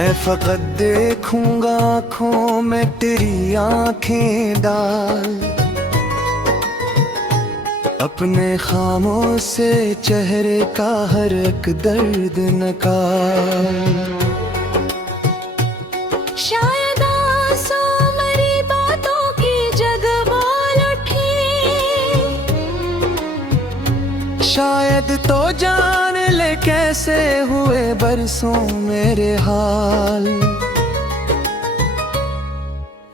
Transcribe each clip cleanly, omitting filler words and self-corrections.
मैं फकत देखूंगा आँखों में तेरी आँखें डाल, अपने खामों से चेहरे का हर एक दर्द निकाल। शायद आंसू मेरी बातों की जगह बोल उठी, शायद तो जान ले कैसे हुए बरसों मेरे हाल।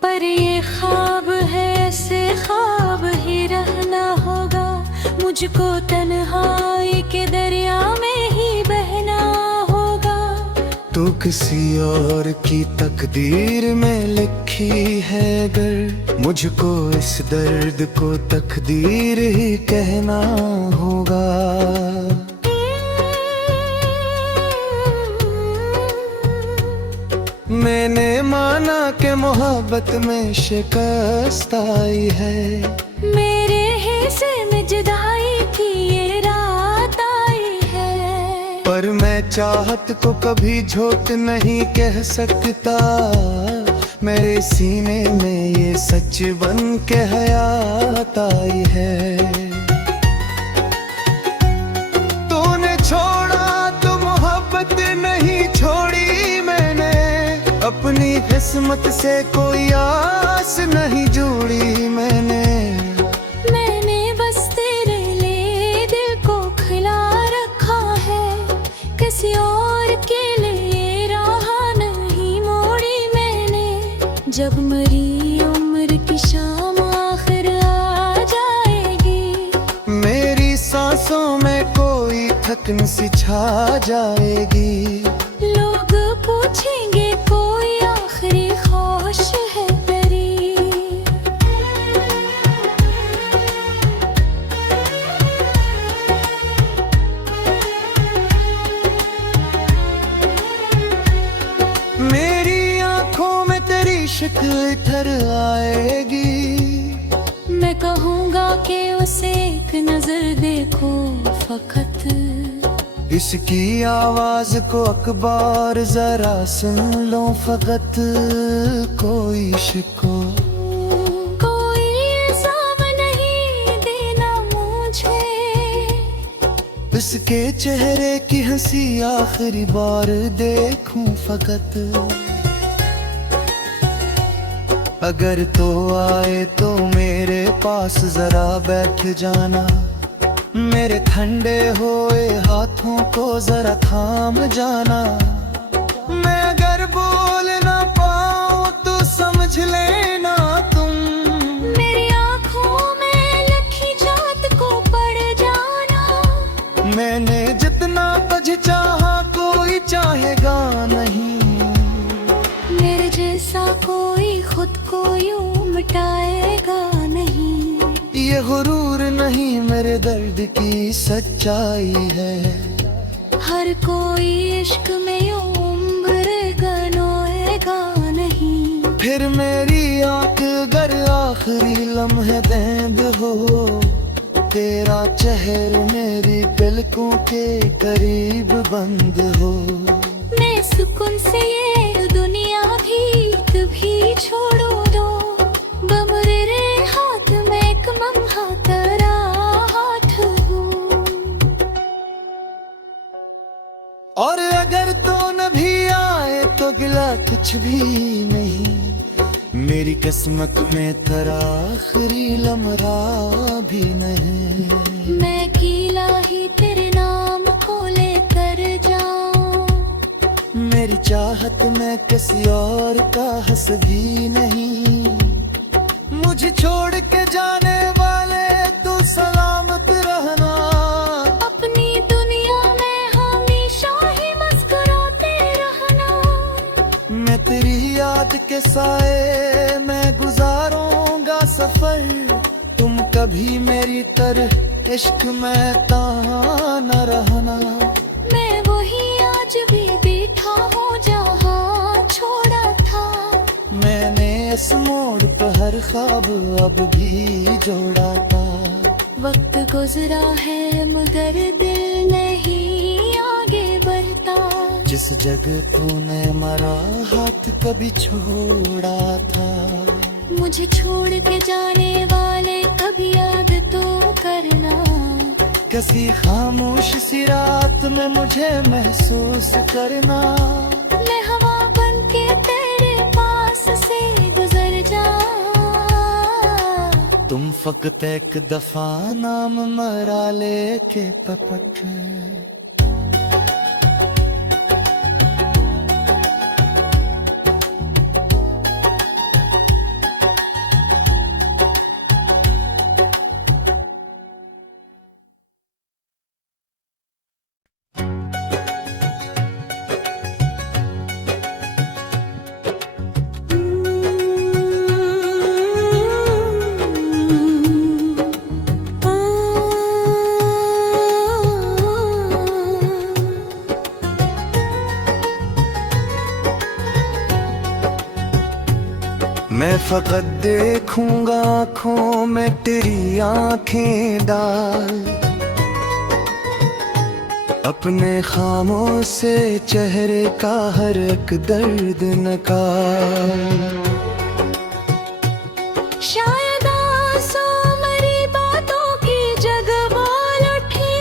पर ये ख्वाब है, ऐसे ख्वाब ही रहना होगा, मुझको तन्हाई के दरिया में ही बहना होगा। तो किसी और की तकदीर में लिखी है गर, मुझको इस दर्द को तकदीर ही कहना होगा। मैंने माना कि मोहब्बत में शिकस्त आई है, मेरे हिस्से में जुदाई की ये रात आई है। पर मैं चाहत को कभी झूठ नहीं कह सकता, मेरे सीने में ये सच बन के हयात आई है। तूने छोड़ा तो मोहब्बत नहीं छोड़ी मैंने, अपनी किस्मत से कोई आस नहीं जोड़ी मैंने। मैंने बस तेरे लिए दिल को खिला रखा है, किसी और के लिए राह नहीं मोड़ी मैंने। जब मेरी उम्र की शाम आखिर आ जाएगी, मेरी सांसों में कोई थकन सी छा जाएगी। लोग पूछेंगे कोई आखिरी ख्वाहिश है तेरी। मेरी आंखों में तेरी शक्ल इधर आएगी, मैं कहूँगा कि उसे एक नजर देखो फकत, इसकी आवाज को अखबार जरा सुन लो फकत। कोई शिको कोई इल्जाम नहीं देना मुझे, इसके चेहरे की हंसी आखिरी बार देखूं फकत। अगर तो आए तो मेरे पास जरा बैठ जाना, मेरे ठंडे हुए हाथों को जरा थाम जाना। मैं अगर बोल ना पाऊं तो समझ लेना तुम, मेरी आँखों में लिखी जात को पढ़ जाना। मैंने जितना तुझे चाहा कोई चाहेगा नहीं, मेरे जैसा कोई खुद को यूं मिटाएगा नहीं। ये गुरूर नहीं मेरे दर्द की सच्चाई है, हर कोई इश्क में यूं उम्र गनोएगा नहीं। फिर मेरी आंख अगर आखिरी लम्हे देंद हो, तेरा चेहरा मेरी पलकों के करीब बंद हो। मैं सुकून से ये दुनिया भी कभी छोड़ो दो, बमरे हाथ में एक मम्हा तेरा हाथ हूँ। और अगर तो न भी आए तो गिला कुछ भी नहीं, मेरी किस्मत में तेरा आखिरी लम्हा भी नहीं। मैं गीला ही तेरे नाम को लेकर जाऊं, मेरी चाहत में किसी और का हस भी नहीं। मुझे छोड़ के जाने वाले तू सलामत रहना, अपनी दुनिया में हमेशा ही मुस्कुराते रहना। मैं तेरी याद के साए में गुजारूंगा सफर, तुम कभी मेरी तरह इश्क में तहाँ न रहना। मैं वही आज भी बैठा हूँ जहाँ छोड़ा था, मैंने इस मोड़ पर हर ख्वाब अब भी जोड़ा था। वक्त गुजरा है मगर दिल नहीं आगे बढ़ता। जिस जगह तूने मरा हाथ कभी छोड़ा था। मुझे छोड़ के जाने वाले कभी याद तो करना। किसी खामोश सी रात में मुझे महसूस करना। मैं हवा बन के तेरे पास से गुजर जा। तुम फकत एक दफा नाम मरा लेके पपट। मैं फकत देखूंगा आँखों में तेरी आँखें डाल। अपने खामों से चेहरे का हर एक दर्द निकाल। शायद आंसू मरी बातों की जगह बोल उठी।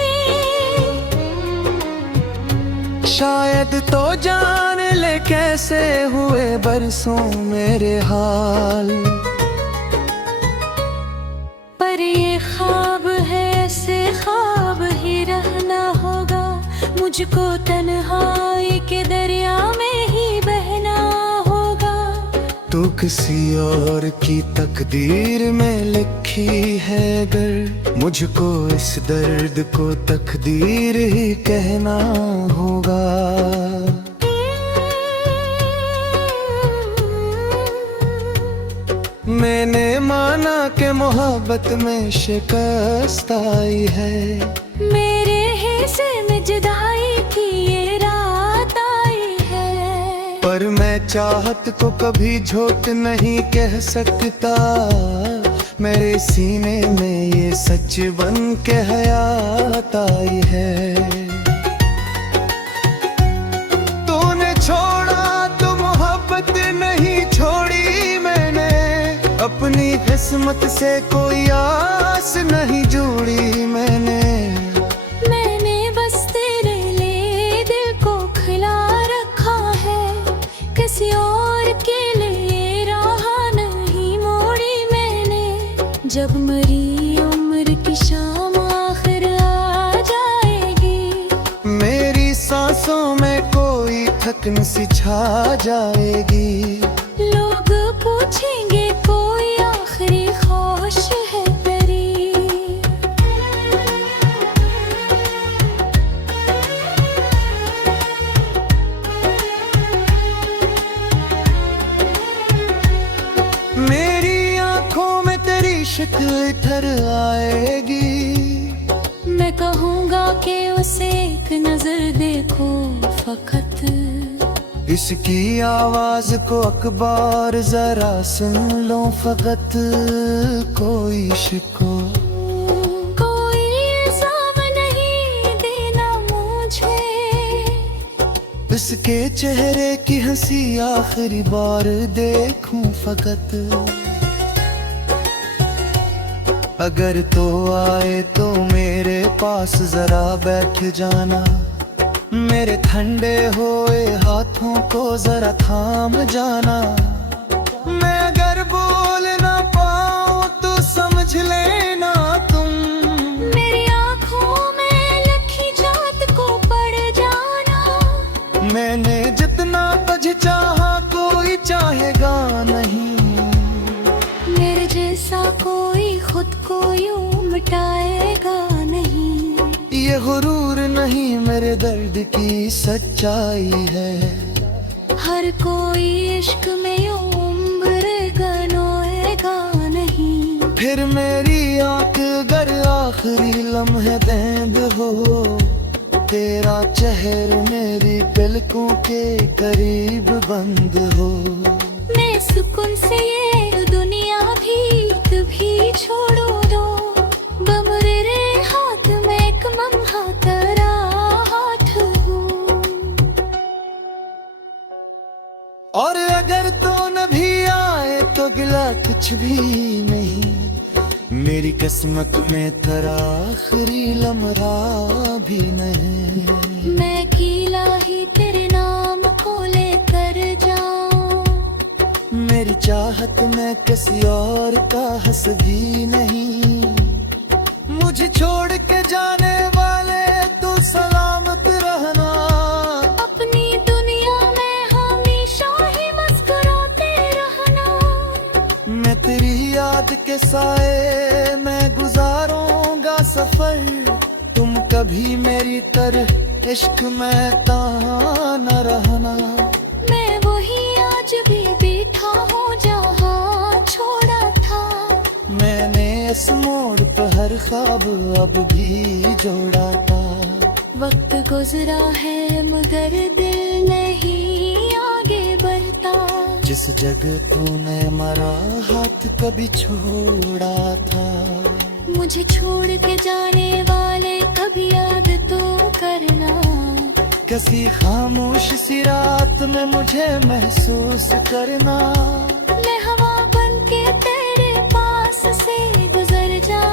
शायद तो जान ले कैसे हुए बरसों मेरे हाल। पर ये ख्वाब है, ऐसे ख्वाब ही रहना होगा। मुझको तन्हाई के दरिया में ही बहना होगा। तो किसी और की तकदीर में लिखी है अगर, मुझको इस दर्द को तकदीर ही कहना होगा। मैंने माना कि मोहब्बत में शिकस्त आई है। मेरे हिस्से में जुदाई की ये रात आई है। पर मैं चाहत को कभी झूठ नहीं कह सकता। मेरे सीने में ये सच बन के हयात आई है। तूने छोड़ा तो मोहब्बत नहीं छोड़ी मैंने। अपनी किस्मत से कोई आस नहीं जोड़ी मैंने। मैंने बस तेरे लिए दिल को खिला रखा है। किसी और के लिए राह नहीं मोड़ी मैंने। जब मरी उम्र की शाम आखिर आ जाएगी। मेरी सांसों में कोई थकन सी छा जाएगी। लोग पूछेंगे कोई आखिरी ख्वाहिश है तेरी। मेरी आंखों में तेरी शक्ल इधर आएगी। मैं कहूँगा कि उसे एक नजर देखो फकत। इसकी आवाज को अखबार जरा सुन लो फकत। कोई शिको कोई इल्जाम नहीं देना मुझे। इसके चेहरे की हंसी आखिरी बार देखूं फकत। अगर तो आए तो मेरे पास जरा बैठ जाना। मेरे ठंडे हुए हाथों को जरा थाम जाना। मैं अगर बोल ना पाऊं तो समझ लेना तुम। मेरी आँखों में लखी जात को पड़ जाना। मैंने जितना तुझे चाहा कोई चाहेगा नहीं। मेरे जैसा कोई खुद को यूं मिटाएगा नहीं। ये गुरूर नहीं मेरे दर्द की सच्चाई है। हर कोई इश्क में यूं उम्र गनोएगा नहीं। फिर मेरी आंख अगर आखिरी लम्हे देंद हो। तेरा चेहरा मेरी पलकों के करीब बंद हो। मैं सुकून से ये दुनिया भी कभी छोड़ो दो। बमरे हाथ में एक मम्हा तेरा हाथ हूँ। गिला कुछ भी नहीं, मेरी किस्मत में तेरा आखिरी लम्हा भी नहीं। मैं अकेला ही तेरे नाम को लेकर जाऊं, मेरी चाहत में किसी और का हस भी नहीं। मुझे छोड़ के जाने वाले तू सलामत रहना, अपनी दुनिया में हमेशा ही मुस्कुराते रहना। मैं तेरी याद के साए में गुजारूंगा सफर, तुम कभी मेरी तरह इश्क में तहाँ न रहना। मैं वही आज भी बैठा हूँ जहाँ छोड़ा था, मैंने इस मोड़ पर हर ख्वाब अब भी जोड़ा था। वक्त गुजरा है मगर दिल नहीं आगे बढ़ता। जिस जगह तूने मरा हाथ कभी छोड़ा था, मुझे छोड़ के जाने वाले कभी याद तो करना। किसी खामोश सी रात में मुझे महसूस करना। मैं हवा बन के तेरे पास से गुजर जा,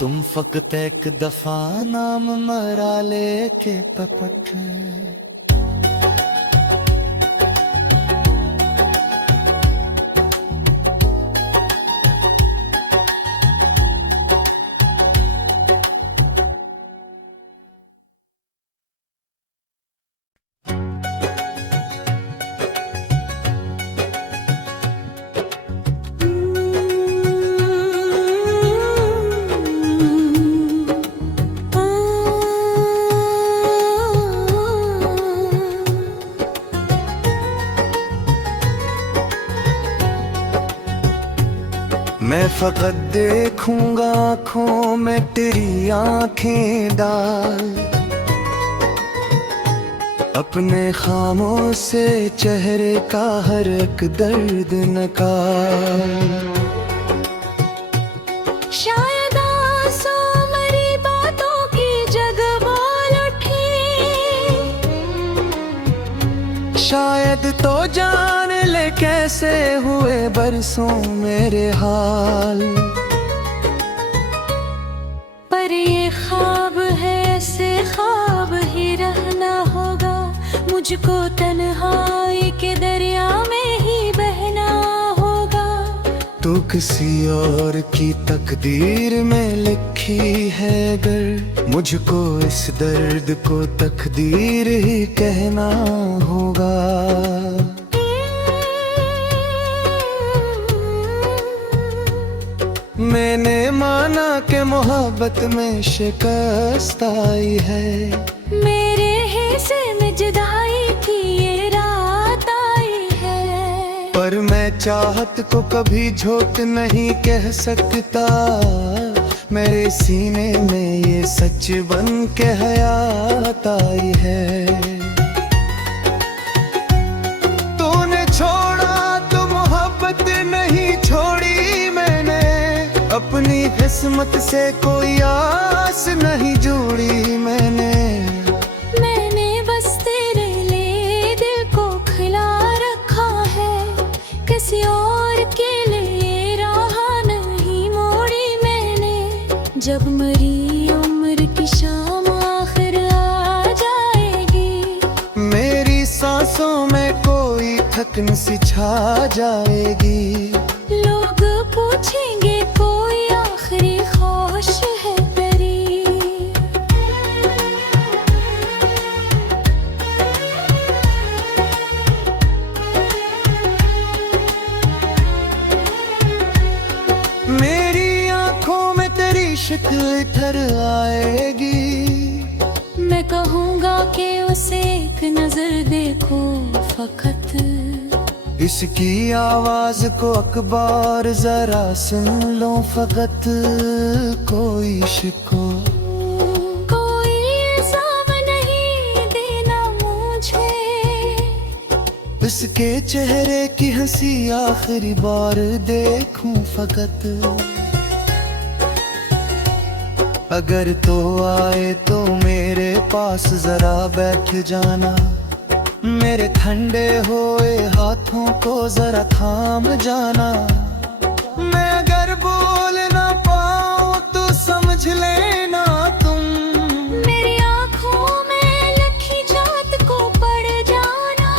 तुम फकत एक दफा नाम मरा लेके पपट। मैं फकत देखूंगा आँखों में तेरी आंखें डाल, अपने खामों से चेहरे का हर एक दर्द निकाल। शायद आंसू मेरी बातों की जगह बोल उठी, शायद तो जान ले कैसे हुए बरसों मेरे हाल। पर ये ख्वाब है, ऐसे ख्वाब ही रहना होगा। मुझको तन्हाई के दरिया में ही बहना होगा। तो किसी और की तकदीर में लिखी है अगर, मुझको इस दर्द को तकदीर ही कहना होगा। मैंने माना कि मोहब्बत में शिकस्त आई है, मेरे हिस्से में जुदाई की ये रात आई है। पर मैं चाहत को कभी झूठ नहीं कह सकता। मेरे सीने में ये सच बन के हयात आई है। तूने छोड़ा तो मोहब्बत नहीं छोड़ी मैंने, अपनी किस्मत से कोई आस नहीं जोड़ी मैंने। मैंने बस तेरे लिए दिल को खिला रखा है, किसी और के लिए राह नहीं मोड़ी मैंने। जब मरी उम्र की शाम आखिर आ जाएगी, मेरी सांसों में कोई थकन सी छा जाएगी। लोग पूछेंगे कोई आखिरी ख्वाहिश है तेरी। मेरी आंखों में तेरी शक्ल इधर आएगी। मैं कहूँगा कि उसे एक नजर देखो फकत, इसकी आवाज को अखबार जरा सुन लो फकत। कोई शिको कोई इल्जाम नहीं देना मुझे, इसके चेहरे की हंसी आखिरी बार देखूं फकत। अगर तो आए तो मेरे पास जरा बैठ जाना, मेरे ठंडे हुए हाथों को जरा थाम जाना। मैं अगर बोल ना पाऊं तो समझ लेना तुम। मेरी आंखों में लखी जात को पड़ जाना।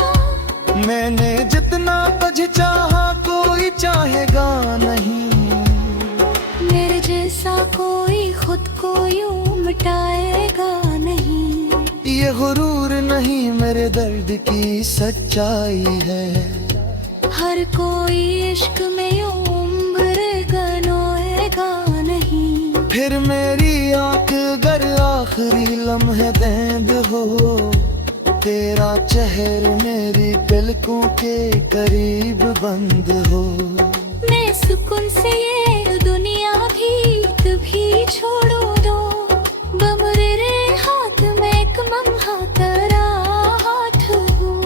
मैंने जितना तुझे चाहा कोई चाहेगा नहीं। मेरे जैसा कोई खुद को यूं मिटाएगा नहीं। ये गुरूर नहीं मेरे दर्द की सच्चाई है। हर कोई इश्क में यूं उम्र गनोएगा नहीं। फिर मेरी आंख अगर आखिरी लम्हे बंद हो, तेरा चेहरा मेरी पलकों के करीब बंद हो। मैं सुकून से ये दुनिया भी कभी छोड़ो दो। बमरे हाथ में एक मम्हा तेरा हाथ हूँ।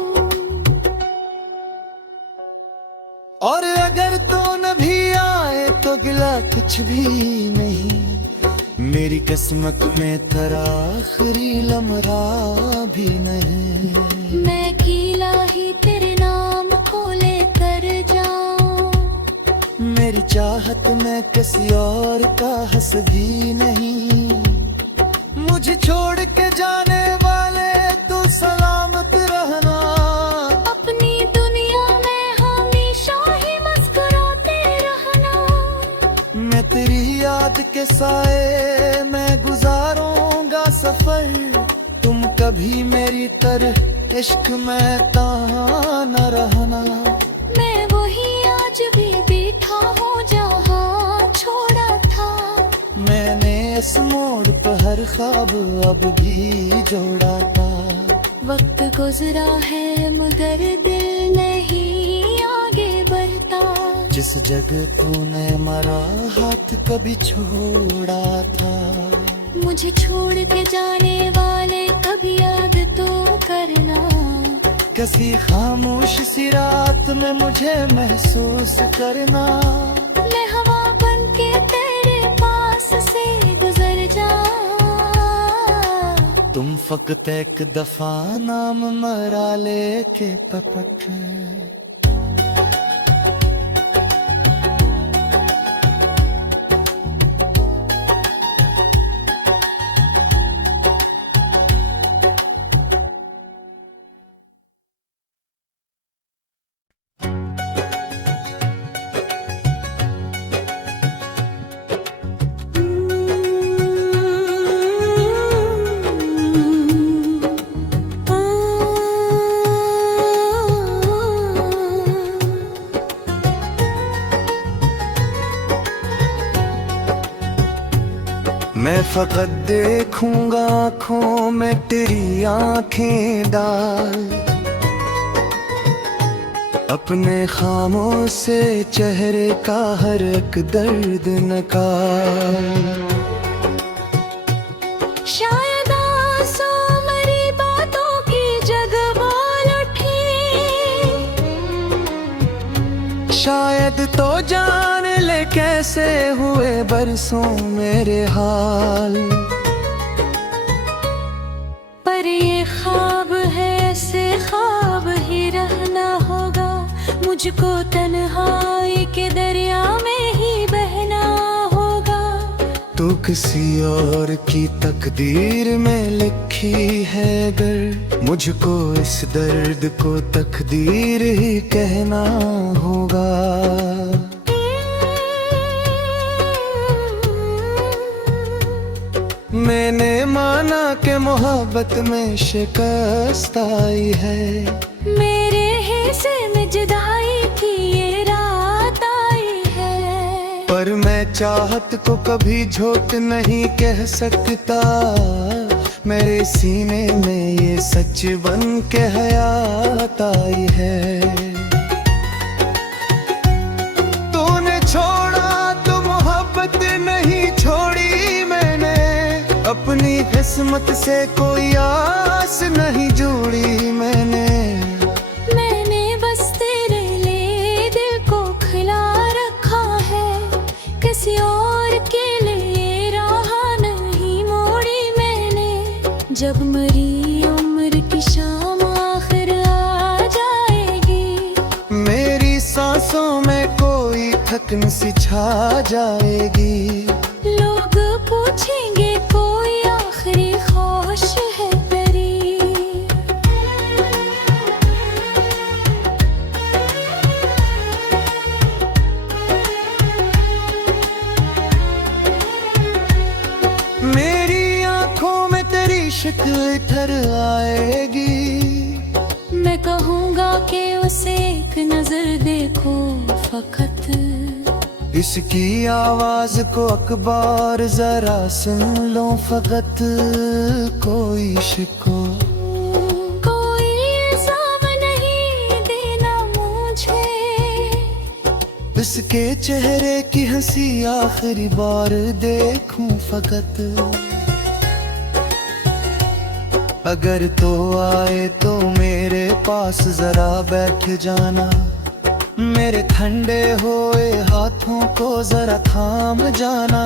और अगर तो न भी आए तो गिला कुछ भी नहीं। मेरी किस्मत में तेरा आखिरी लम्हा भी नहीं। मैं अकेला ही तेरे नाम को लेकर जाऊं। मेरी चाहत में किसी और का हस भी नहीं। मुझे छोड़ के जाने वाले तू सलामत रहना। अपनी दुनिया में हमेशा ही मुस्कुराते रहना। मैं तेरी याद के साए में गुजारूंगा सफर। तुम कभी मेरी तरह इश्क में तहाँ न रहना। मैं वही आज भी बैठा हूँ जहाँ छोड़ा था। मैंने इस मोड़ पर हर ख्वाब अब भी जोड़ा था। वक्त गुजरा है मगर दिल नहीं आगे बढ़ता। जिस जगह तूने मरा हाथ कभी छोड़ा था। मुझे छोड़ के जाने वाले कभी याद तो करना। किसी खामोश सी रात में मुझे महसूस करना। मैं हवा बन के तेरे पास से गुजर जा। तुम फकत एक दफा नाम मरा लेके पपक। मैं फकत देखूंगा आँखों में तेरी आंखें डाल। अपने खामों से चेहरे का हर एक दर्द निकाल। शायद आंसू मेरी बातों की जगह बोल उठी। शायद तो जान ले कैसे हुए बरसों मेरे हाल। पर ये ख्वाब है ऐसे ख्वाब ही रहना होगा। मुझको तन्हाई के दरिया में ही बहना होगा। तो किसी और की तकदीर में लिखी है अगर, मुझको इस दर्द को तकदीर ही कहना होगा। मैंने माना कि मोहब्बत में शिकस्त आई है। मेरे हिस्से में जुदाई की ये रात आई है। पर मैं चाहत को कभी झूठ नहीं कह सकता। मेरे सीने में ये सच बन के हयात आई है। तूने छोड़ा तो मोहब्बत नहीं छोड़ी मैंने। अपनी किस्मत से कोई आस नहीं जोड़ी मैंने। मैंने बस तेरे लिए दिल को खिला रखा है। किसी और के लिए राह नहीं मोड़ी मैंने। जब मरी उम्र की शाम आखिर थकन सी छा जाएगी। लोग पूछेंगे कोई आखिरी ख्वाहिश है तेरी। मेरी आंखों में तेरी शक्ल ठहर आएगी। मैं कहूँगा कि उसे एक नजर देखो फकत। इसकी आवाज को अखबार जरा सुन लो फकत। कोई शिको कोई इल्जाम नहीं देना मुझे। उसके चेहरे की हंसी आखिरी बार देखूं फकत। अगर तो आए तो मेरे पास जरा बैठ जाना। मेरे ठंडे हुए हाथों को जरा थाम जाना।